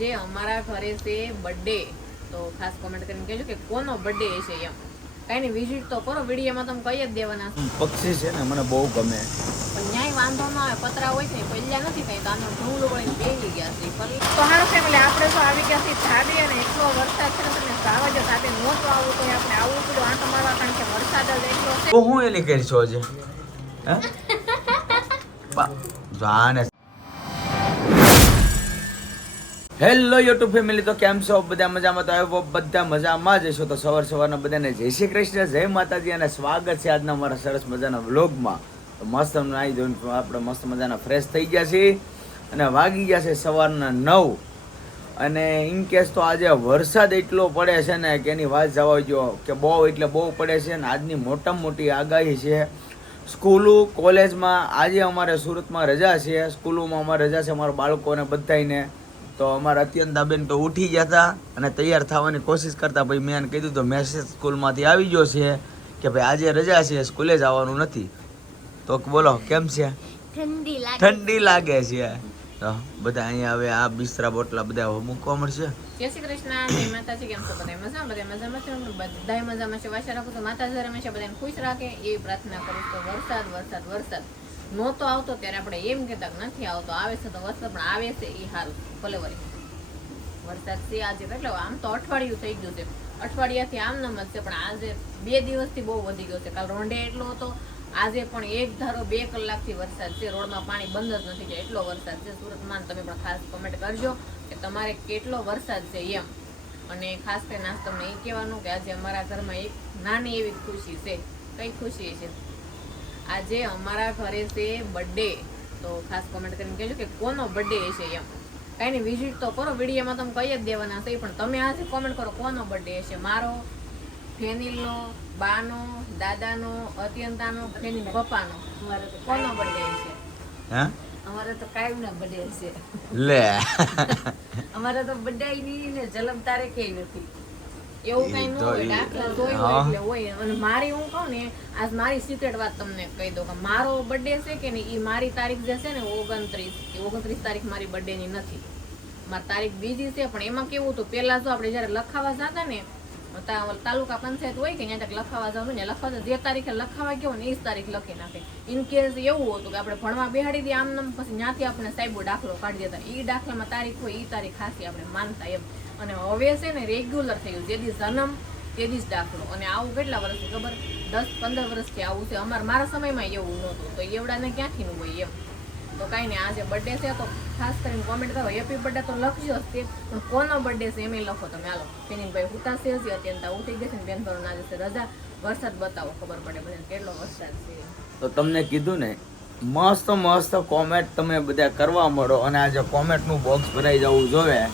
આજે અમારા ઘરે છે બર્થડે, તો ખાસ કોમેન્ટ કરીને કહેજો કે કોનો બર્થડે છે એમ. કઈ નહીં, વિઝિટ તો કરો, વિડીયોમાં તમે કહી જ દેવાના. પક્ષી છે ને મને બહુ ગમે, પણ ન્યાય વાંધો ન આવે, પતરા હોય છે પહેલા નથી કઈ, તો આનો ઢૂંગળો વળીને બેસી ગયા છે. તો હારું ફેમિલી, આપણે તો આવી ગયા છીએ ધાબે, અને એટલો વરસાદ છે ને તમને સાવા જ ધાબે નહોતો આવવું તો આપણે આવવું પડ્યું આંટો મારવા, કારણ કે વરસાદ જ એટલો છે. તો હું એની કરી છો આજે જાને. હેલો યુટ્યુબ ફેમિલી, તો કેમ છો બધા? મજામાં? તો આવ્યો બધા મજામાં જ છો. તો સવારના બધાને જય શ્રી કૃષ્ણ, જય માતાજી, અને સ્વાગત છે આજના અમારા સરસ મજાના વ્લોગમાં. તો મસ્ત નાઈ ધોઈને આપણે મસ્ત મજાના ફ્રેશ થઈ ગયા છીએ, અને વાગી ગયા છે સવારના 9. અને ઇન કેસ તો આજે વરસાદ એટલો પડે છે ને કે એની વાત જવા જો, કે બહુ એટલે બહુ પડે છે. અને આજની મોટામાં મોટી આગાહી છે સ્કૂલો કોલેજમાં. આજે અમારે સુરતમાં રજા છે, સ્કૂલોમાં અમારે રજા છે, અમારા બાળકોને બધાને. તો અમારા અત્યંતાબેન તો ઉઠી ગયા હતા અને તૈયાર થવાની કોશિશ કરતા. ભાઈ મેં એને કીધું તો મેસેજ સ્કૂલમાંથી આવી ગયો છે કે ભાઈ આજે રજા છે, સ્કૂલે જવાનું નથી. તો બોલો કેમ છે? ઠંડી લાગે છે. તો બધા અહીંયા હવે આ બિસ્તરા બોટલા બધા મૂકવા મળશે. જય શ્રી કૃષ્ણ, જય માતાજી. કેમ છો બધા? મજામાં? બધા મજામાં છે? બધા મજામાં છે. આશા રાખું તો માતાજી હંમેશા બધાને ખુશ રાખે એવી પ્રાર્થના કરું. તો વરસાદ વરસાદ વરસાદ નહોતો આવતો ત્યારે આપણે એમ કહેતા કે નથી આવતો, આવે છે તો વરસાદ પણ આવે છે એ સારું. ભલે વળી વરસાદ છે આજે, એટલે આમ તો અઠવાડિયું થઈ ગયું છે, અઠવાડિયાથી આમ નમ જ છે, પણ આજે 2 દિવસથી બહુ વધી ગયો છે. કાલ રોંઢે એટલો હતો, આજે પણ એક ધારો 2 કલાકથી વરસાદ છે. રોડમાં પાણી બંધ જ નથી જાય એટલો વરસાદ છે સુરતમાં. તમે પણ ખાસ કોમેન્ટ કરજો કે તમારે કેટલો વરસાદ છે એમ. અને ખાસ કરીને આજ તમને એ કહેવાનું કે આજે અમારા ઘરમાં એક નાની એવી ખુશી છે. કઈ ખુશી છે? આજે અમારા ઘરે છે બર્થડે, તો ખાસ કોમેન્ટ કરીને કહેજો કે કોનો બર્થડે છે એમ. કઈ નહીં, વિઝિટ તો કરો, વિડીયોમાં તમે કહી જ દેવાના છે, પણ તમે આજે કોમેન્ટ કરો કોનો બર્થડે છે. મારો, ફેનિલનો, બાનો, દાદાનો, અત્યંતાનો, ફેનિલ પપ્પાનો, કોનો બર્થડે છે? હે અમારે તો કાયમના બર્થડે છે. લે અમારે તો બધાય ની ને જન્મ તારીખે નથી. એવું કઈ ન હોય, દાખલા જોઈ હોય એટલે હોય. અને મારી હું કહું ને, આજ મારી સિક્રેટ વાત તમને કહી દઉં કે મારો બર્થડે છે કે નહીં, એ મારી તારીખ જે છે ને 29 તારીખ મારી બર્થડે ની નથી. મારી તારીખ બીજી છે, પણ એમાં કેવું હતું, પેલા જો આપણે જયારે લખાવા જતા ને, તાલુકા પંચાયત હોય કે ત્યાં લખાવા જવાનું ને, લખવા જે તારીખે લખાવા ગયો ને એ જ તારીખ લખી નાખે. ઇન કેસ એવું હતું કે આપણે ભણવા બેહાડી દઈએ આમ નામ, પછી ત્યાંથી આપણે સાહેબો દાખલો કાઢી દેતા, એ દાખલામાં તારીખ હોય એ તારીખ ખાસી આપણે માનતા એમ. અને હવે છે ને રેગ્યુલર થયું, જે દી જન્મ તે દી જ દાખલો. અને આવું કેટલા વર્ષથી ખબર? 10-15 વર્ષથી આવું છે. મારા સમયમાં એવું નહોતું, તો એવડાને ક્યાંથી નું હોય એમ. તો કાંઈ નહીં, આજે બર્થડે છે તો ખાસ કરીને કોમેન્ટ કરો, હેપી બર્થડે તો લખજો જ તે, પણ કોનો બર્થડે છે એમ લખો તમે. હાલો, ફેનિલભાઈ હુતાશે હજી, અત્યંતા ઉઠી ગઈ છે ને, બેન ભરો ના જશે રજા. વરસાદ બતાવો, ખબર પડે બધાને કેટલો વરસાદ છે. તો તમને કીધું ને, મસ્ત મસ્ત કોમેન્ટ તમે બધા કરવા મળો, અને આજે કોમેન્ટનું બોક્સ ભરાઈ જવું જોઈએ.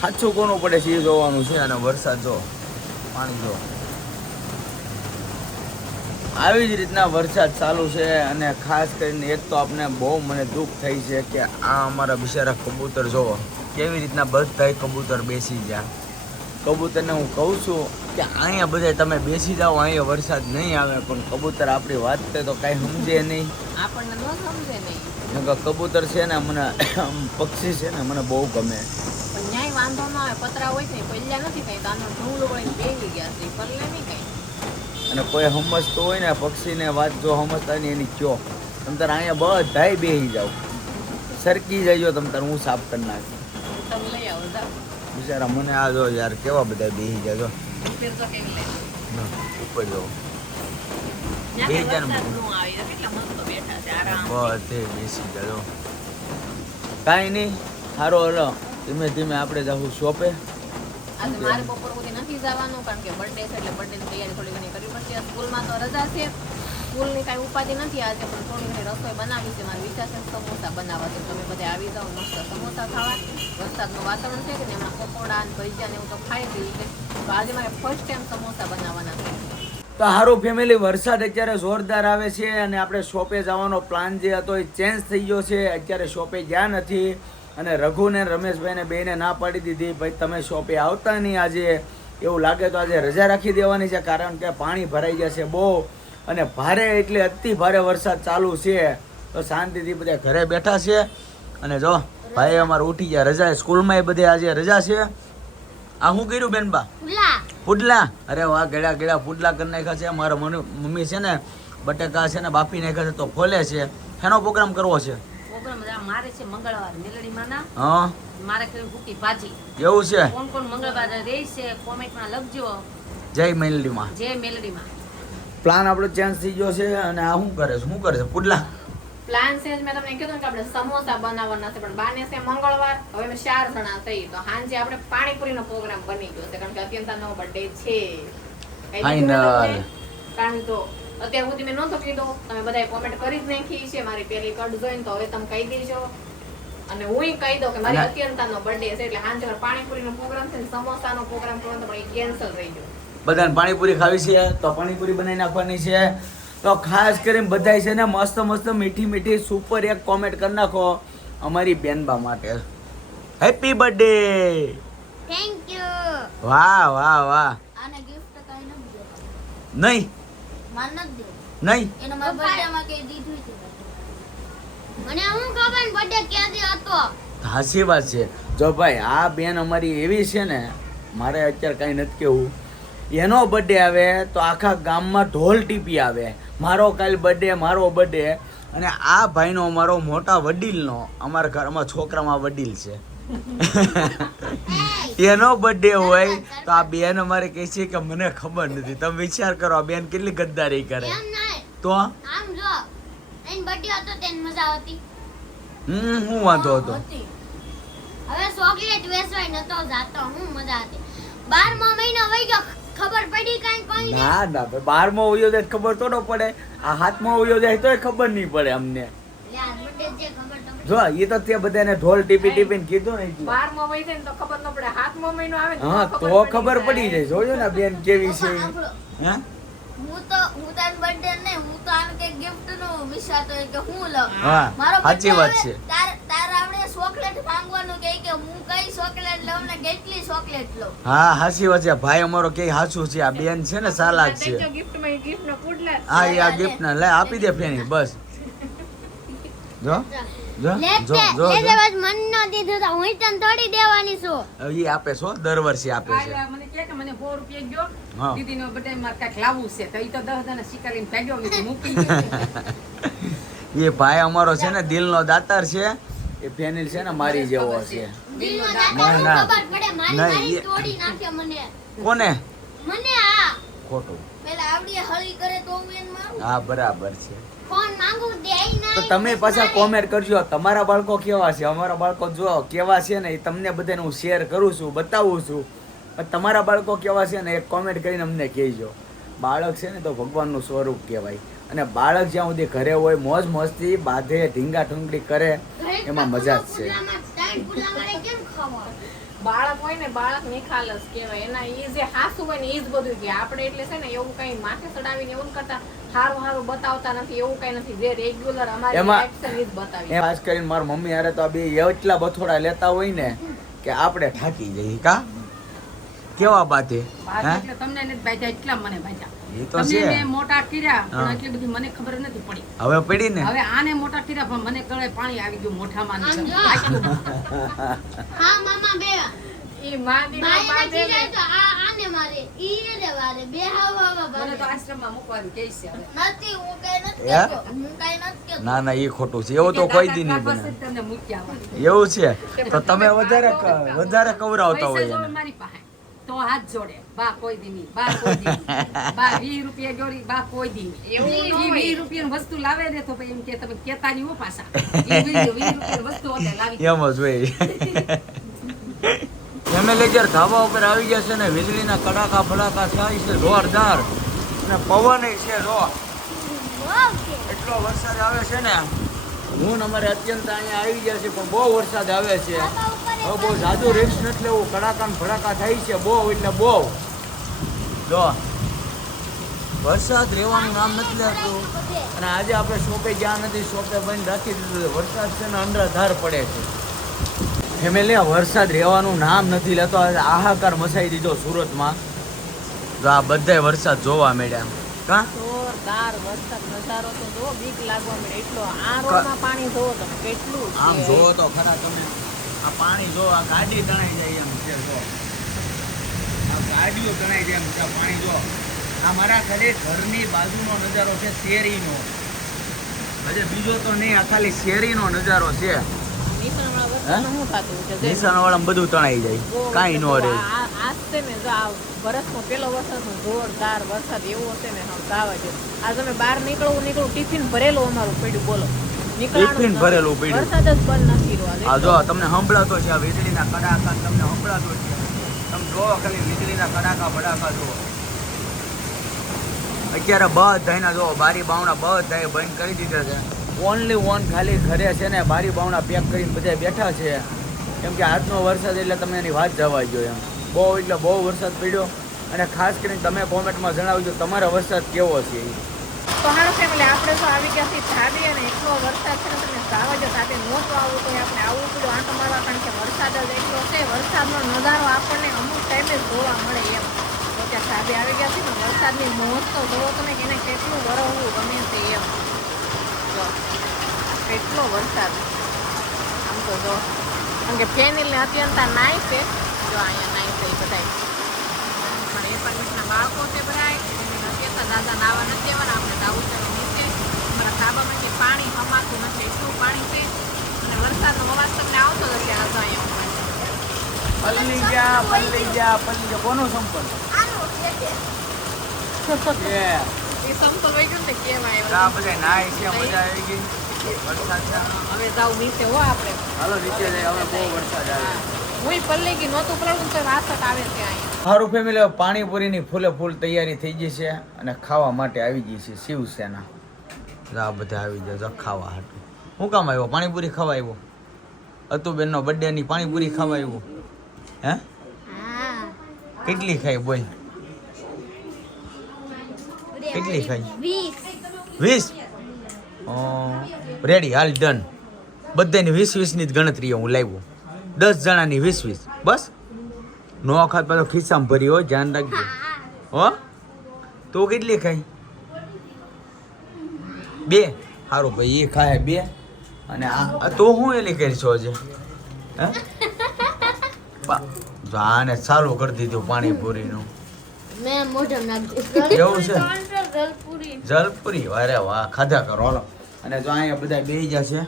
સાચું કોનું પડે છે એ જોવાનું છે. અને વરસાદ જો, પાણી જો, આવી જ રીતના વરસાદ ચાલુ છે. અને ખાસ કરીને એક તો આપણે બહુ મને દુઃખ થઈ છે કે આ અમારા બિચારા કબૂતર જોવો કેવી રીતના બધા કબૂતર બેસી ગયા. કબૂતરને હું કહું છું કે અહીંયા બધા તમે બેસી જાઓ, અહીંયા વરસાદ નહીં આવે, પણ કબૂતર આપણી વાત કરે તો કાંઈ સમજે નહીં, આપણને ન સમજે નહીં. કબૂતર છે ને મને પક્ષી છે ને મને બહુ ગમે. પણ ન્યાય વાંધો ન આવે, પતરા હોય છે પહેલા નથી કઈ, તો આનો ઢૂંગળો વળીને બેસી ગયા છે, પલ્લે નહીં કઈ. અને કોઈ સમજતો હોય ને પક્ષીને વાત, જો સમજતા નહીં એની કયો, તમ તારે અહીંયા બધાય બેસી જાઓ, સરકી જઈજો તમ તારે, હું સાફ કરી નાખી. તમે લઈ આવો જાઓ. બિચારા મને આ જો યાર કેવા બધા બેસી જાય જો ફિર તો કેવી લાગે? ઉપર જો ત્યાંથી બે જણ વરસાદ નો આવે, કેટલા મસ્ત બેઠા છે આરામ. બધે બેસી જાય. કાંઈ નહીં, સારો હલો ધીમે ધીમે આપણે જવું શોપે. આજે મારે બપોર સુધી નથી જવાનું, કારણ કે બર્થડે છે એટલે બર્થડેની તૈયારી થોડી ઘણી કરવી પડશે. સ્કૂલમાં તો રજા છે, સ્કૂલની કાંઈ ઉપાધિ નથી આજે, પણ થોડી ઘણી રસોઈ બનાવી છે. મારે વિચાર છે સમોસા બનાવવા, તો તમે બધા આવી જાઓ મસ્ત સમોસા ખાવા. વરસાદનું વાતાવરણ છે કે એમાં પકોડા અને ભજીયા ને એવું તો ખાઈ ગયું છે, તો આજે મારે ફર્સ્ટ ટાઈમ સમોસા બનાવવાના છે. તો સારું ફેમિલી, વરસાદ અત્યારે જોરદાર આવે છે, અને આપણે શોપે જવાનો પ્લાન જે હતો એ ચેન્જ થઈ ગયો છે. અત્યારે શોપે ગયા નથી, અને રઘુને રમેશભાઈને બેને ના પાડી દીધી, ભાઈ તમે શોપે આવતા નહીં આજે. એવું લાગે તો આજે રજા રાખી દેવાની છે, કારણ કે પાણી ભરાઈ ગયા છે બહુ, અને ભારે એટલે અતિ ભારે વરસાદ ચાલુ છે. તો શાંતિથી બધા ઘરે બેઠા છે. અને જો ભાઈ અમારે ઉઠી ગયા રજા સ્કૂલમાં એ બધે આજે રજા છે. આ શું કર્યું બેનબા? પુડલા. અરે વાહ, ગળ્યા ગળ્યા પુડલા કરી નાખ્યા છે. મારા મમ્મી છે ને બટેકા છે ને બાફી નાખ્યા છે તો ફોલે છે. એનો પ્રોગ્રામ કરવો છે. પ્રોગ્રામ મારે છે મંગળવાર મેલડીમાં ના હા મારે કરી ભૂકી ભાજી. એવું છે. કોણ કોણ મંગળવાર રહે છે કોમેન્ટમાં લખજો. જય મેલડીમાં. જે મેલડીમાં. પ્લાન આપણો ચેન્જ થઈ ગયો છે અને આ શું કરે છે? શું કરે છે પુડલા? પ્લાન છે જ મેં તમને કીધું કે આપણે સમોસા બનાવવાના છે પણ બાને છે મંગળવાર. હવે અમે 4 જણા થઈ તો હાંજે આપણે પાણીપુરીનો પ્રોગ્રામ બની ગયો છે કારણ કે અત્યંતાનો બર્થડે છે. Final. કારણ તો અત્યાર સુધી મેં નહોતો કીધો, તમે બધાએ કોમેન્ટ કરી જ નાખી છે મારી પેલી કટ જોઈને, તો હવે તમે કહી દેજો અને હુંય કહી દઉં કે મારી અત્યંતાનો બર્થડે છે એટલે હાંજે મારે પાણીપુરીનો પ્રોગ્રામ છે ને સમોસાનો પ્રોગ્રામ કરવાનો પણ એ કેન્સલ થઈ ગયો. બધાને પાણીપુરી ખાવી છે તો પાણીપુરી બનાવી નાખવાની છે. તો ખાસ કરીને બધાય છે ને મસ્ત મસ્ત મીઠી મીઠી સુપર એક કોમેન્ટ કરી નાખો અમારી બેનબા માટે. Happy birthday. Thank you. વાહ વાહ વાહ. આને ગિફ્ટ કઈ ન દીધો. નહીં માન ન દે. નહીં એને મારા બર્થડે માં કે દીધું છે. મને હું ખબર બર્થડે ક્યાંથી હતો. હાસી વાત છે. જો ભાઈ આ બેન અમારી એવી છે ને, મારે અત્યારે કાંઈ નથી કેવું. એનો બર્થડે આવે તો આખા ગામમાં ઢોલ ટીપી આવે, મારો કાલ બર્થડે, મારો બર્થડે. અને આ ભાઈનો અમારો મોટા વડીલનો, અમારા ઘરમાં છોકરામાં વડીલ છે એનો બર્થડે હોય તો આ બેન અમારે કહે છે કે મને ખબર નથી. તમે વિચાર કરો આ બેન કેટલી ગદ્દારી કરે. એમ નહીં. તો આમ જો. એન બર્થડે હતો તેને મજા આવતી. હું વાંધો હતો. હતી. હવે ચોકલેટ વેચવાય નતો જાતો હું મજા હતી. 12મો મહિનો વઈ ગયો ખબર પડી કાઈ કોઈ ને. ના ના ભાઈ, 12મો ઉયો જાય ખબર તો ન પડે. આ 7મો ઉયો જાય તોય ખબર નહીં પડે અમને. લે આ બર્થડે જે ખબર તમને. જો એ તો તે બધાને ઢોલ ટીપી ટીપીને કીધું ને. 12મો વઈ જાય ને તો ખબર ન પડે, 7મો મહિનો આવે ને હા તો ખબર પડી જાય. જોજો ને બેન કેવી છે. આપણો હે હું તાર બર્થડે ને હું તો આને કે ગિફ્ટ નું વિચારતો હોય કે હું લઉં. હા મારો સાચી birthday વાત આવે, છે. તાર આપણે ચોકલેટ માંગવાનું કે હું કઈ ચોકલેટ લઉં ને કેટલી ચોકલેટ લઉં. હા સાચી વાત છે. ભાઈ અમારો કે સાચું છે. આ બેન છે ને સાલાક છે. ગિફ્ટ માં ગિફ્ટ નો પુડલા હા એ આ ગિફ્ટ ના લે આપી દે ફેની બસ. જો જો જો જો એ દેવાજ મન નો દીધું તો હું તને થોડી દેવાની છું. એ આપે છો દર વર્ષે આપે છે. મને કે મને 100 રૂપિયા ગયો હા. દીદીનો બર્થડે માં કાંઈક લાવવું છે તો ઈ તો 10 જણા શિકારીને ભાગ્યો ને મૂકી ગયો. એ ભાઈ અમારો છે ને દિલનો દાતાર છે. એ ફેનિલ છે ને મારી જેવો છે. દિલનો ના, દાતા ના. ખબર પડે મારી ના, મારી એ- તોડી નાખે મને. કોને? મને આ ખોટું. પેલા આવડી હળી કરે તો હું એને મારું. હા બરાબર છે. ફોન માંગુ દે ના. તો તમે પાછા કોમેન્ટ કરજો તમારા બાળકો કેવા છે. અમારા બાળકો જો કેવા છે ને એ તમને બધાને હું શેર કરું છું, બતાવું છું. પણ તમારા બાળકો કેવા છે ને એ કોમેન્ટ કરીને અમને કહેજો. બાળક છે ને તો ભગવાનનું સ્વરૂપ કહેવાય. અને બાળક જ્યાં સુધી ઘરે હોય મોજ મસ્તી બાંધે ઢીંગા ઠુંગડી કરે એમાં મજા જ છે. પુલામાં ટાઈમ પુલામાં કેમ ખાવા. બાળક હોય ને બાળક નિખાલસ કહેવાય. એના ઈ જે હાસુ હોય ને ઈ જ બધું કે આપણે એટલે છે ને એવું કઈ માથે ચડાવીને એવું કરતા હારું હારું બતાવતા નથી. એવું કઈ નથી. જે રેગ્યુલર અમારી એમાં- એક્શન ઈ જ બતાવી. એ ખાસ કરીને મારા મમ્મી હારે તો આ બે એટલા બથોડા લેતા હોય ને કે આપણે થાકી જઈએ. કા કેવા બાતે બાદ હે એટલે તમને નથી બાંધ્યા એટલા મને બાંધ્યા. એ તો તમને છે. મેં મોટા કર્યા હા. પણ એટલી બધી મને ખબર નથી પડી. હવે પડી ને હવે આને મોટા કર્યા પણ મને ગળે પાણી આવી ગયું મોઢામાં ને આમ જો. આટલું. હા મામા બે ઈ માંદી નો બાય બાંધે બચી ને. જાય તો આ આને મારે ઈ એને મારે બે હાવા મને તો બારે આશ્રમમાં મૂકવાનું કહે છે હવે. નથી હું કઈ નથી હે? કહેતો હું કઈ નથી કહેતો ના ના એ ખોટું છે. એવું તો કોઈ દી નહીં દાદા બને. પાસે જ તમને મૂક્યા હોય. એવું છે તો તમે વધારે કવરાવતા પૈસા હોય જોવે એને. મારી પાસે તો હાથ જોડે બા કોઈ દી નહીં, બા કોઈ દી નહીં. બા 20 રૂપિયા જોડી બા કોઈ દી નહીં. એવું ન ઈ હોય. 20 રૂપિયાની વસ્તુ લાવે ને તો પછી એમ કે તમે કહેતા નહીં હો પાછા. ઈ 20 રૂપિયાની વસ્તુ હોતે લાવી. એમ જ હોય. ફેમિલી ઘર ધાબા ઉપર આવી ગયા છે ને વીજળીના કડાકા ફડાકા થાય છે જોરદાર અને પવન છે જો એટલો વરસાદ આવે છે ને. હું ને અમારે અત્યંત અહીંયા આવી ગયા છે પણ બહુ વરસાદ આવે છે. હવે બહુ જાદુ રિસ્ક નથી લેવું. કડાકા ને ભડાકા થાય છે બહુ એટલે બહુ. જો વરસાદ રહેવાનું નામ નથી લેતું. અને આજે આપણે શોપે જ્યાં નથી શોપે બંધ રાખી દીધું છે. વરસાદ છે ને અંડરધાર પડે છે. ફેમિલી વરસાદ રહેવાનું નામ નથી લેતો. આજે હાહાકાર મચાઈ દીધો સુરતમાં. જો આ બધાય વરસાદ જોવા મળ્યા. કા જોરદાર વરસાદ નજારો તો જો બીક લાગવા મળે એટલો. આ રોડમાં પાણી જોવો તમે કેટલું આમ છે. જોવો તો ખરા તમે આ પાણી જો આ ગાડી તણાઈ જાય એમ છે જો આ ગાડીઓ તણાઈ જાય એમ છે આ પાણી જો આ મારા ખાલી ઘરની બાજુનો નજારો છે શેરીનો હજે બીજો તો નહીં આ ખાલી શેરીનો નજારો છે નિશાનવાળા વરસાદમાં શું થતું છે? જે નિશાનવાળામાં બધું તણાઈ જાય કાંઈ ન રહે આ છે ને જો આ વર્ષનો પેલો વરસાદનો જોરદાર વરસાદ એવો હશે ને આમ ગાવા જેવો. આ તમે બહાર નીકળવું ટિફિન ભરેલું અમારું પડ્યું બોલો. નીકળવાનું ટિફિન ભરેલું પડ્યું. વરસાદ જ બંધ નથી રહ્યો. આ જો તમને સંભળાતો છે આ વીજળીના કડાકા તમને સંભળાતો છે તમે જોવો ખાલી વીજળીના કડાકા ભડાકા જુઓ અત્યારે બધાના જો બારી બાવણા બધાએ બંધ કરી દીધા છે ઓનલી ઓન ખાલી ઘરે છે ને બારી બાવણા પેક કરીને બધા બેઠા છે કેમ કે આજનો વરસાદ એટલે તમે એની વાત જવા જોઈએ એમ બહુ એટલે બહુ વરસાદ પડ્યો અને ખાસ કરીને તમે કોમેન્ટમાં જણાવજો તમારો વરસાદ કેવો છે તો હાલો ફેમિલી આપણે તો આવી ગયા છીએ ધાબી અને એટલો વરસાદ છે ને તમે જાવા જો ધાબે નહોતો આવવું તો આપણે આવવું પડ્યું આંટો મારવા કારણ કે વરસાદ જ એટલો છે વરસાદનો નજારો આપણને અમુક ટાઈમે જોવા મળે એમ તો ત્યાં ધાબે આવી ગયા છે ને વરસાદની મહોત્સવ જોવો તમે કે એને કેટલું વરવવું ગમે છે એમ જો કેટલો વરસાદ આમ તો જો કારણ કે ફેનિલને અત્યંતા નાય છે જો અહીંયા નાય છે એ બધાય પણ એ પણ નીચના બાળકો છે બધાય અત્યંતા દાદા નાવા નથી આવવાના આપણે દાવું છે નીચે અમારા ધાબામાંથી પાણી હમાતું નથી એટલું પાણી છે અને વરસાદનો અવાજ તમને આવતો જ હશે આ તો અહીંયા પલ્લી ગયા કોનો સંપર્ક એ સંપલ વહી ગયું ને કેવાય આ બધા નાય છે મજા આવી ગઈ વરસાદ છે હવે જાવ નીચે હો આપણે હાલો નીચે જઈએ હવે બહુ વરસાદ આવે હું પલ્લી ગઈ નહોતું પડવું તો વાસટ આવે છે અહીંયા સારું ફેમિલી પાણીપુરીની ફૂલે ફૂલ તૈયારી થઈ ગઈ છે અને ખાવા માટે આવી ગઈ છે શિવસેના આ બધા આવી જાય ખાવા હાટું શું કામ આવ્યો પાણીપુરી ખાવા આવ્યો અતુબેનનો બર્થડેની પાણીપુરી ખાવા આવ્યો હે કેટલી ખાઈ બોલ કેટલી ખાઈ 20 રેડી હાલ ડન બધાની 20 ની જ ગણતરી હું લાવ્યો 10 જણાની 20 બસ નો ખાત પાછો ખિસ્સામાં ભરી હોય ધ્યાન રાખજો હો તું કેટલી ખાઈ 2 સારું ભાઈ એ ખાય 2 અને આ તો હું એલી કરીશો હજે હે જો આને ચાલુ કરી દીધું પાણીપુરીનું મેં મોઢમ નાખી એવું છે જલપુરી અરે વાહ ખાધા કરો હાલો અને જો અહીંયા બધા બેહી ગયા છે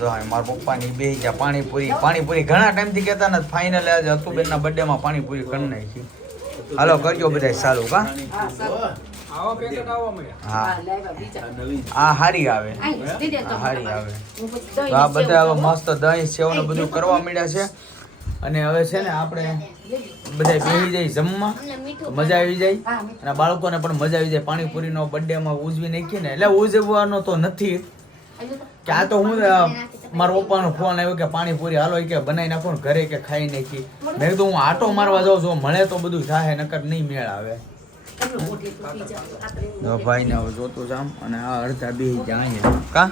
જો મારા પપ્પાની બેહી ગયા પાણીપુરી ઘણા ટાઈમથી કહેતા ને ફાઇનલ આજે અતુબેનના બર્થડેમાં પાણીપુરી કરી નાખી હાલો કરજો બધા ચાલુ કા હા આ હારી આવે હારી આવે તો આ બધા હવે મસ્ત દહીં સેવ ને બધું કરવા માંડ્યા છે અને હવે છે ને આપણે બધા બેસી જાય જમવા મજા આવી જાય અને બાળકોને પણ મજા આવી જાય પાણીપુરીનો બર્થડેમાં ઉજવી નાખીએ ને એટલે ઉજવવાનો તો નથી કે આ તો હું મારા પપ્પાનો ફોન આવ્યો કે પાણીપુરી હાલો કે બનાવી નાખો ને ઘરે કે ખાઈ નાખી મેં કીધું હું આટો મારવા જાઉં છું મળે તો બધું થાય નકર નહીં મેળ આવે ભાઈ ને હવે જોતું જામ અને આ અડધા બેસી જાય કા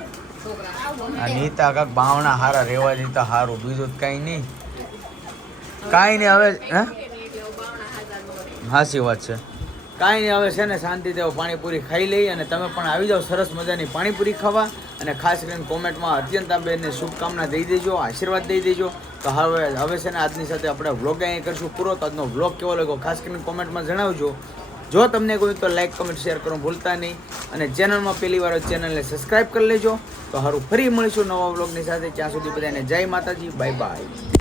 આ નીતા કાક ભાવના હારા રેવા દીધા હારું બીજું કઈ નહીં કાંઈ નહીં હવે હે હાચી વાત છે કાંઈ નહીં હવે છે ને શાંતિથી પાણીપુરી ખાઈ લઈ અને તમે પણ આવી જાઓ સરસ મજાની પાણીપુરી ખાવા અને ખાસ કરીને કોમેન્ટમાં અત્યંતાબેનને શુભકામના દઈ દેજો આશીર્વાદ દઈ દેજો તો હવે છે ને આજની સાથે આપણે વ્લોગ અહીં કરશું પૂરો તો આજનો વ્લોગ કેવો લાગ્યો ખાસ કરીને કોમેન્ટમાં જણાવજો જો તમને કોઈ તો લાઈક કમેન્ટ શેર કરવાનું ભૂલતા નહીં અને ચેનલમાં પહેલી વાર ચેનલને સબસ્ક્રાઈબ કરી લેજો તો સારું ફરી મળીશું નવા વ્લોગની સાથે ત્યાં સુધી બધાને જય માતાજી બાય બાય